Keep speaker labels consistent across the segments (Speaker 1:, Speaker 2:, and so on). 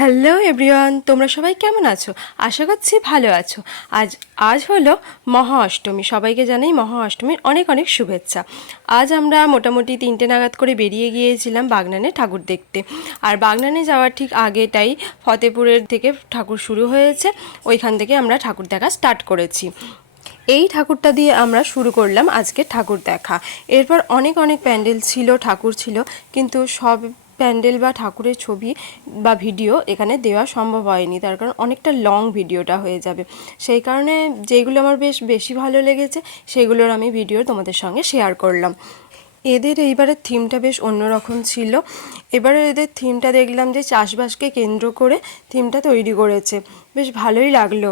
Speaker 1: Hello everyone, তোমরা সবাই কেমন আছো? আশা করছি ভালো আছো। আজ আজ হলো মহা অষ্টমী। সবাইকে জানাই মহা অষ্টমীর অনেক অনেক শুভেচ্ছা। আজ আমরা মোটামুটি তিনটে নাগাদ করে বেরিয়ে গিয়েছিলাম বাগনানে ঠাকুর দেখতে। আর বাগনানে যাওয়ার ঠিক আগেটাই ফতেপুরের থেকে ঠাকুর শুরু হয়েছে। ওইখান থেকে আমরা ঠাকুর দেখা স্টার্ট করেছি। এই ঠাকুরটা দিয়ে আমরা শুরু করলাম আজকে ঠাকুর দেখা। এরপর অনেক অনেক প্যান্ডেল ছিল, ঠাকুর ছিল, কিন্তু সব প্যান্ডেল বা ঠাকুরের ছবি বা ভিডিও এখানে দেওয়া সম্ভব হয়নি। তার কারণ অনেকটা লং ভিডিওটা হয়ে যাবে। সেই কারণে যেগুলো আমার বেশ বেশি ভালো লেগেছে, সেগুলোর আমি ভিডিও তোমাদের সঙ্গে শেয়ার করলাম। এদের এইবারের থিমটা বেশ অন্যরকম ছিল। এবারে এদের থিমটা দেখলাম যে চাষবাসকে কেন্দ্র করে থিমটা তৈরি করেছে। বেশ ভালোই লাগল।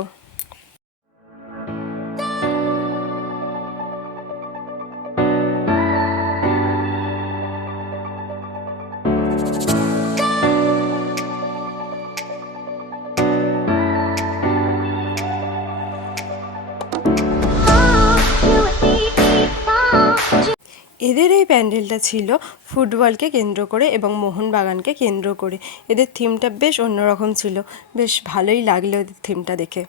Speaker 1: এদের এই প্যান্ডেলটা ছিল ফুটবলকে কেন্দ্র করে এবং মোহনবাগানকে কেন্দ্র করে। এদের থিমটা বেশ অন্যরকম ছিল। বেশ ভালোই লাগল এদের থিমটা দেখে।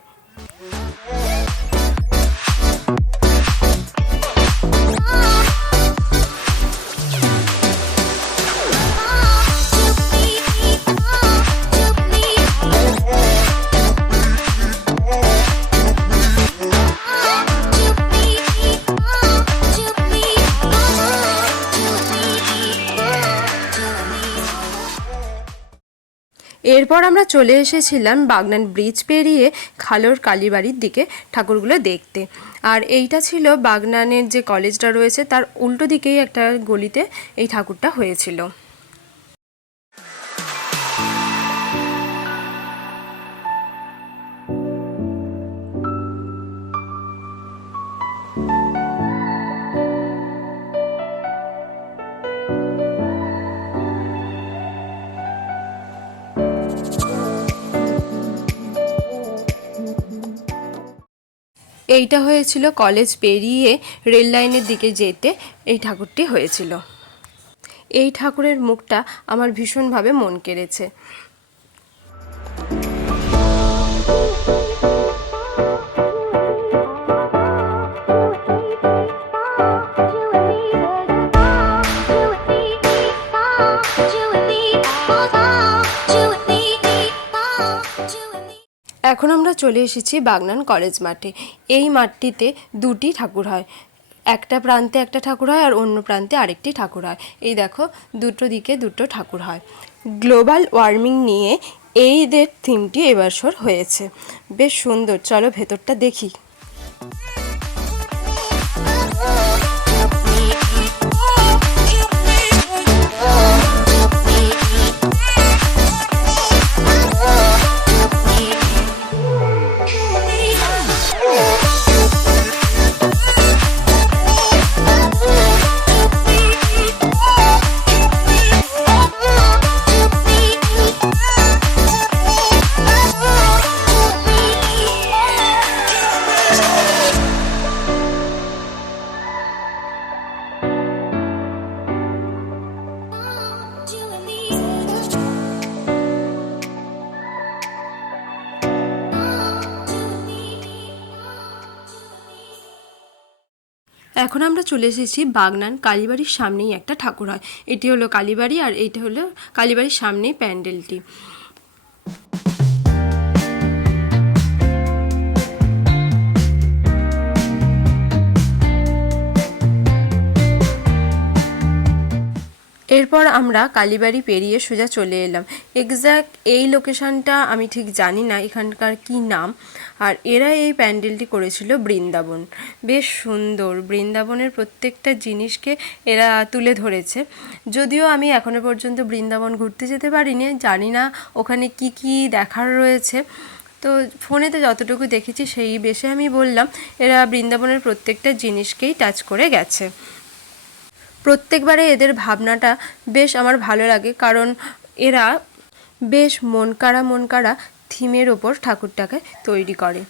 Speaker 1: এরপর আমরা চলে এসেছিলাম বাগনান ব্রিজ পেরিয়ে খালোর কালীবাড়ির দিকে ঠাকুরগুলো দেখতে। আর এইটা ছিল বাগনানের যে কলেজটা রয়েছে, তার উল্টো দিকেই একটা গলিতে এই ঠাকুরটা হয়েছিল। এইটা হয়েছিল কলেজ পেরিয়ে রেল লাইনের দিকে যেতে এই ঠাকুরটি হয়েছিল। এই ঠাকুরের মুখটা আমার ভীষণভাবে মন কেড়েছে। এখন আমরা চলে এসেছি বাগনান কলেজ মাঠে। এই মাঠটিতে দুটি ঠাকুর হয়। একটা প্রান্তে একটা ঠাকুর হয় আর অন্য প্রান্তে আরেকটি ঠাকুর হয়। এই দেখো, দুটো দিকে দুটো ঠাকুর হয়। গ্লোবাল ওয়ার্মিং নিয়ে এইদের থিমটি এবছর হয়েছে। বেশ সুন্দর। চলো ভেতরটা দেখি। এখন আমরা চলে এসেছি বাগনান কালীবাড়ির সামনেই একটা ঠাকুর হয়। এটি হলো কালীবাড়ি আর এইটা হলো কালীবাড়ির সামনেই প্যান্ডেলটি। এরপর আমরা কালীবাড়ি পেরিয়ে সোজা চলে এলাম। এক্স্যাক্ট এই লোকেশানটা আমি ঠিক জানি না এখানকার কি নাম। আর এরা এই প্যান্ডেলটি করেছিল বৃন্দাবন। বেশ সুন্দর। বৃন্দাবনের প্রত্যেকটা জিনিসকে এরা তুলে ধরেছে। যদিও আমি এখনও পর্যন্ত বৃন্দাবন ঘুরতে যেতে পারিনি, জানি না ওখানে কি কি দেখার রয়েছে। তো ফোনেতে যতটুকু দেখেছি সেই বেশে আমি বললাম, এরা বৃন্দাবনের প্রত্যেকটা জিনিসকেই টাচ করে গেছে। প্রত্যেকবারে এদের ভাবনাটা বেশ আমার ভালো লাগে, কারণ এরা বেশ মনকারা মনকারা থিমের ওপর ঠাকুরটাকে তৈরি করে।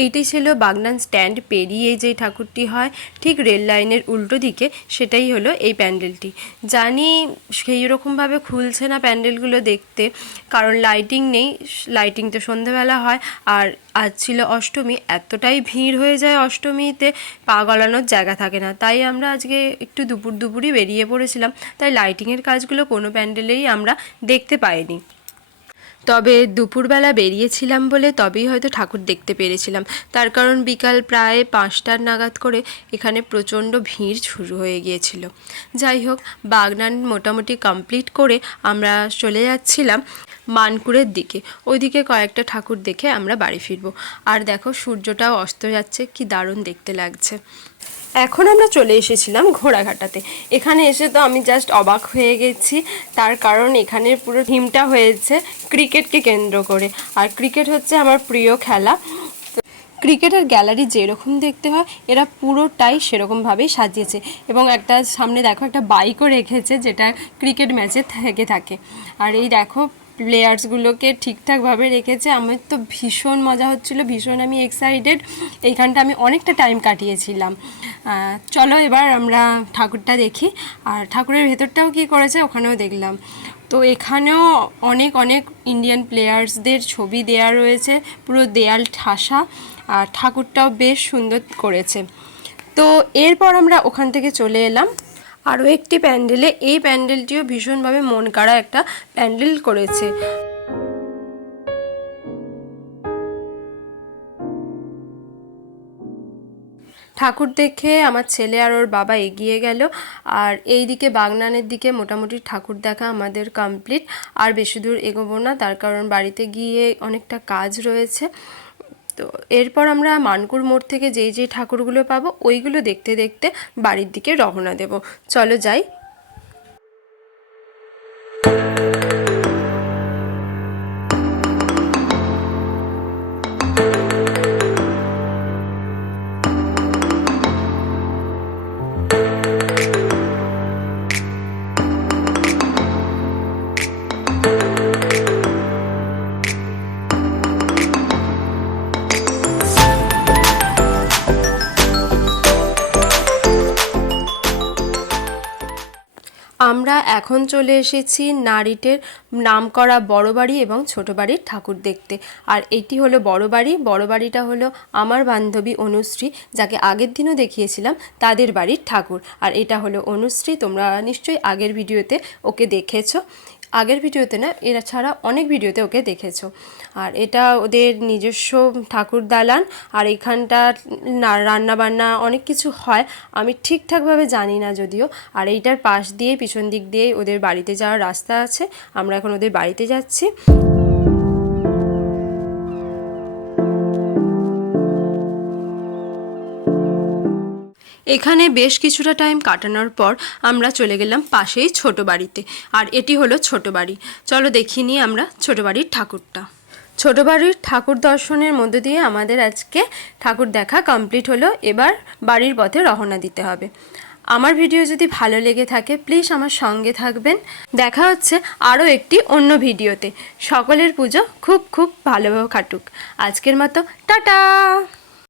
Speaker 1: এইটাই ছিল বাগনান স্ট্যান্ড পেরিয়ে যে ঠাকুরটি হয়, ঠিক রেল লাইনের উল্টো দিকে, সেটাই হলো এই প্যান্ডেলটি। জানি সেই রকমভাবে খুলছে না প্যান্ডেলগুলো দেখতে, কারণ লাইটিং নেই, লাইটিং তো সন্ধেবেলা হয়, আর আজ ছিল অষ্টমী, এতটাই ভিড় হয়ে যায় অষ্টমীতে, পা গলানোর জায়গা থাকে না। তাই আমরা আজকে একটু দুপুর দুপুরই বেরিয়ে পড়েছিলাম, তাই লাইটিংয়ের কাজগুলো কোনো প্যান্ডেলেই আমরা দেখতে পাইনি। তবে দুপুরবেলা বেরিয়েছিলাম বলে তবেই হয়তো ঠাকুর দেখতে পেরেছিলাম। তার কারণ বিকাল প্রায় পাঁচটার নাগাদ করে এখানে প্রচণ্ড ভিড় শুরু হয়ে গিয়েছিল। যাই হোক, বাগনান মোটামুটি কমপ্লিট করে আমরা চলে যাচ্ছিলাম মানকুরের দিকে। ওইদিকে কয়েকটা ঠাকুর দেখে আমরা বাড়ি ফিরবো। আর দেখো, সূর্যটাও অস্ত যাচ্ছে, কি দারুণ দেখতে লাগছে। এখন আমরা চলে এসেছিলাম ঘোড়াঘাটাতে। এখানে এসে তো আমি জাস্ট অবাক হয়ে গেছি। তার কারণ এখানের পুরো থিমটা হয়েছে ক্রিকেটকে কেন্দ্র করে। আর ক্রিকেট হচ্ছে আমার প্রিয় খেলা। ক্রিকেটের গ্যালারি যেরকম দেখতে হয়, এরা পুরোটাই সেরকমভাবেই সাজিয়েছে। এবং একটা সামনে দেখো একটা বাইকও রেখেছে, যেটা ক্রিকেট ম্যাচে থেকে থাকে। আর এই দেখো প্লেয়ার্সগুলোকে ঠিকঠাকভাবে রেখেছে। আমার তো ভীষণ মজা হচ্ছিল, ভীষণ আমি এক্সাইটেড এইখানটা আমি অনেকটা টাইম কাটিয়েছিলাম। চলো এবার আমরা ঠাকুরটা দেখি। আর ঠাকুরের ভেতরটাও কি করেছে ওখানেও দেখলাম। তো এখানেও অনেক অনেক ইন্ডিয়ান প্লেয়ার্সদের ছবি দেয়া রয়েছে, পুরো দেয়াল ঠাসা। আর ঠাকুরটাও বেশ সুন্দর করেছে। তো এরপর আমরা ওখান থেকে চলে এলাম। আরও একটি প্যান্ডেলে এই প্যান্ডেলটিও ভীষণভাবে মন কাড়া একটা প্যান্ডেল করেছে। ঠাকুর দেখে আমার ছেলে আর ওর বাবা এগিয়ে গেল। আর এই দিকে বাগনানের দিকে মোটামুটি ঠাকুর দেখা আমাদের কমপ্লিট আর বেশি দূর এগোবো না, তার কারণ বাড়িতে গিয়ে অনেকটা কাজ রয়েছে। তো এরপর আমরা মানকুর মোড় থেকে যেই যেই ঠাকুরগুলো পাবো, ওইগুলো দেখতে দেখতে বাড়ির দিকে রওনা দেব। চলো যাই। আমরা এখন চলে এসেছি নারীটের নামকরা বড় বাড়ি এবং ছোটো বাড়ির ঠাকুর দেখতে। আর এটি হলো বড় বাড়ি। বড় বাড়িটা হলো আমার বান্ধবী অনুশ্রী, যাকে আগের দিনও দেখিয়েছিলাম, তাদের বাড়ির ঠাকুর। আর এটা হলো অনুশ্রী, তোমরা নিশ্চয়ই আগের ভিডিওতে ওকে দেখেছ। আগের ভিডিওতে না, এরা ছাড়া অনেক ভিডিওতে ওকে দেখেছ। আর এটা ওদের নিজস্ব ঠাকুর দালান, আর এখানটা না রান্না বান্না অনেক কিছু হয়, আমি ঠিকঠাকভাবে জানি না যদিও। আর এইটার পাশ দিয়ে, পিছন দিক দিয়ে ওদের বাড়িতে যাওয়ার রাস্তা আছে, আমরা এখন ওদের বাড়িতে যাচ্ছি। এখানে বেশ কিছুটা টাইম কাটানোর পর আমরা চলে গেলাম পাশেই ছোট বাড়িতে। আর এটি হলো ছোট বাড়ি। চলো দেখিনি আমরা ছোট বাড়ির ঠাকুরটা। ছোট বাড়ির ঠাকুর দর্শনের মধ্যে দিয়ে আমাদের আজকে ঠাকুর দেখা কমপ্লিট হলো। এবার বাড়ির পথে রওনা দিতে হবে। আমার ভিডিও যদি ভালো লেগে থাকে প্লিজ আমার সঙ্গে থাকবেন। দেখা হচ্ছে আরও একটি অন্য ভিডিওতে সকলের পুজো খুব খুব ভালোভাবে কাটুক। আজকের মতো, টাটা!